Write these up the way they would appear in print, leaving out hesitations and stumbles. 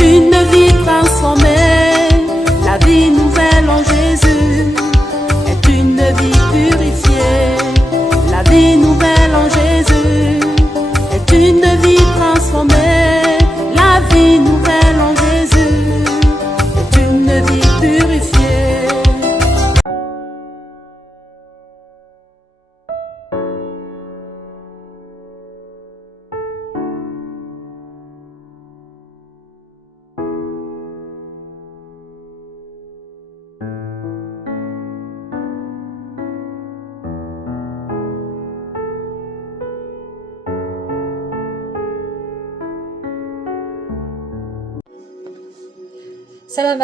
est une vie transformée. La vie nouvelle en Jésus est une vie purifiée. La vie nouvelle en Jésus est une vie transformée. La vie nouvelle en Jésus est une vie purifiée.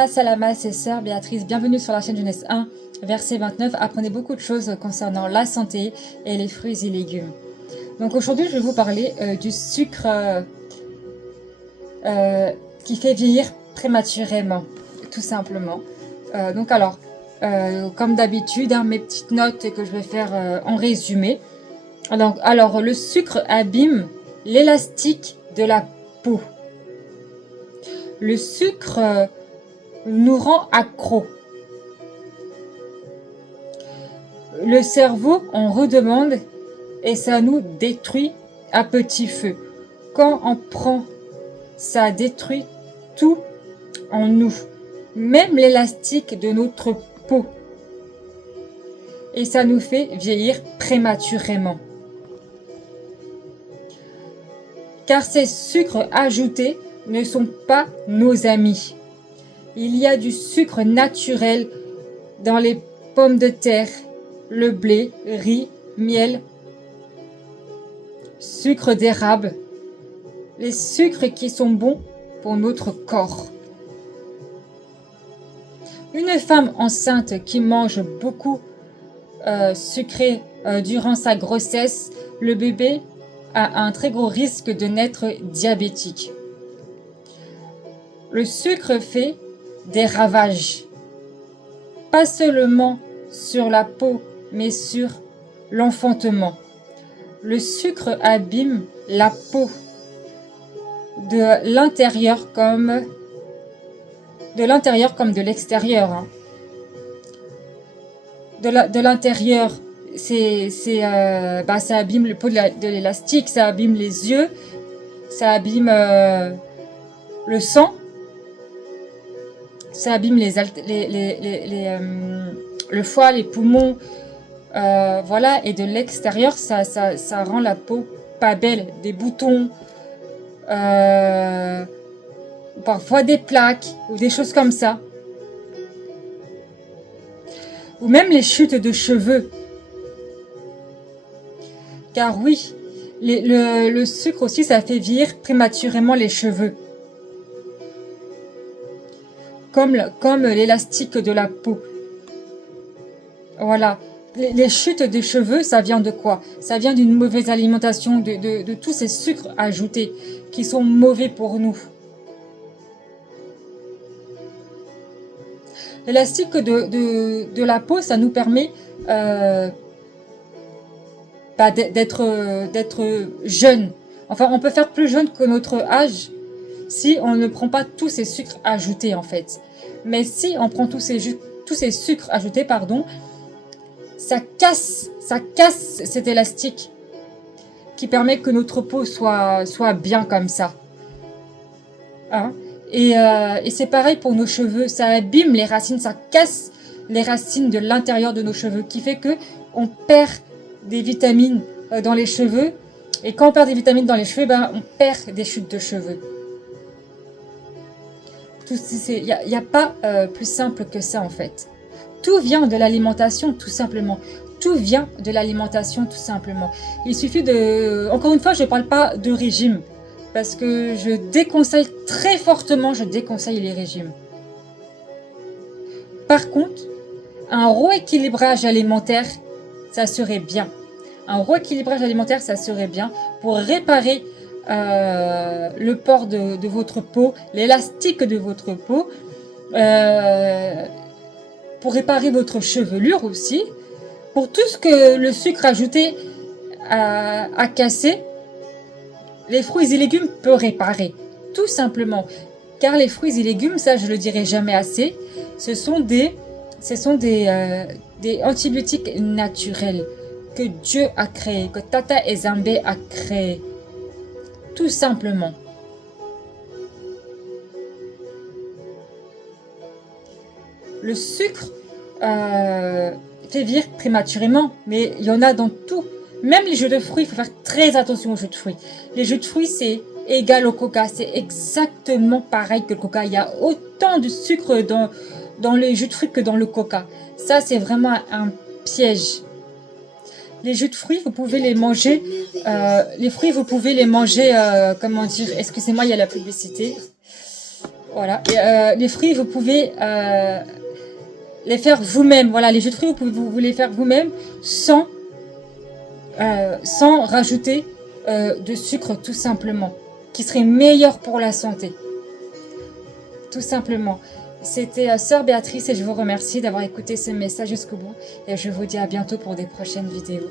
Salama, c'est Sœur Béatrice, bienvenue sur la chaîne Genèse 1, verset 29. Apprenez beaucoup de choses concernant la santé et les fruits et légumes. Donc aujourd'hui, je vais vous parler du sucre qui fait vieillir prématurément, tout simplement. Comme d'habitude, mes petites notes que je vais faire en résumé. Alors, le sucre abîme l'élastique de la peau. Le sucre nous rend accro. Le cerveau en redemande et ça nous détruit à petit feu. Quand on prend, ça détruit tout en nous, même l'élastique de notre peau. Et ça nous fait vieillir prématurément. Car ces sucres ajoutés ne sont pas nos amis. Il y a du sucre naturel dans les pommes de terre, le blé, riz, miel, sucre d'érable, les sucres qui sont bons pour notre corps. Une femme enceinte qui mange beaucoup sucré durant sa grossesse, le bébé a un très gros risque de naître diabétique. Le sucre fait des ravages, pas seulement sur la peau, mais sur l'enfantement. Le sucre abîme la peau de l'intérieur comme de l'extérieur. De l'intérieur, ça abîme le peau de l'élastique, ça abîme les yeux, ça abîme le sang. Ça abîme le foie, les poumons, et de l'extérieur, ça rend la peau pas belle, des boutons, parfois des plaques ou des choses comme ça, ou même les chutes de cheveux. Car oui, le sucre aussi, ça fait vieillir prématurément les cheveux. Comme l'élastique de la peau. Voilà. Les chutes de cheveux, ça vient de quoi? Ça vient d'une mauvaise alimentation, de tous ces sucres ajoutés qui sont mauvais pour nous. L'élastique de la peau, ça nous permet d'être jeune. Enfin, on peut faire plus jeune que notre âge si on ne prend pas tous ces sucres ajoutés en fait. Mais si on prend tous ces sucres ajoutés, ça casse cet élastique qui permet que notre peau soit bien comme ça. Et c'est pareil pour nos cheveux, ça abîme les racines, ça casse les racines de l'intérieur de nos cheveux, qui fait que on perd des vitamines dans les cheveux. Et quand on perd des vitamines dans les cheveux, on perd des chutes de cheveux. Il n'y a pas plus simple que ça en fait. Tout vient de l'alimentation tout simplement. Tout vient de l'alimentation tout simplement. Il suffit de... Encore une fois, je ne parle pas de régime. Parce que je déconseille très fortement, les régimes. Par contre, un rééquilibrage alimentaire, ça serait bien. Un rééquilibrage alimentaire, ça serait bien pour réparer le port de votre peau, l'élastique de votre peau, pour réparer votre chevelure aussi, pour tout ce que le sucre ajouté a cassé, les fruits et légumes peuvent réparer, tout simplement. car les fruits et légumes, ça je le dirai jamais assez, ce sont des antibiotiques naturels que Dieu a créés, que Tata Ezambé a créés, tout simplement. Le sucre fait vieillir prématurément, mais il y en a dans tout. Même les jus de fruits, il faut faire très attention aux jus de fruits. Les jus de fruits, c'est égal au coca. C'est exactement pareil que le coca. Il y a autant de sucre dans les jus de fruits que dans le coca. Ça, c'est vraiment un piège. Les jus de fruits, vous pouvez les manger. Les fruits, vous pouvez les manger, comment dire, excusez-moi, il y a la publicité. Voilà. Les fruits, vous pouvez les faire vous-même. Voilà, les jus de fruits, vous pouvez vous les faire vous-même sans rajouter de sucre, tout simplement, qui serait meilleur pour la santé. Tout simplement. C'était Sœur Béatrice et je vous remercie d'avoir écouté ce message jusqu'au bout. Et je vous dis à bientôt pour des prochaines vidéos.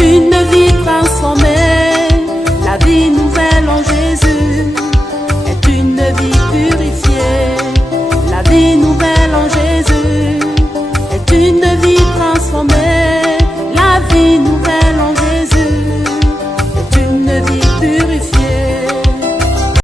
est une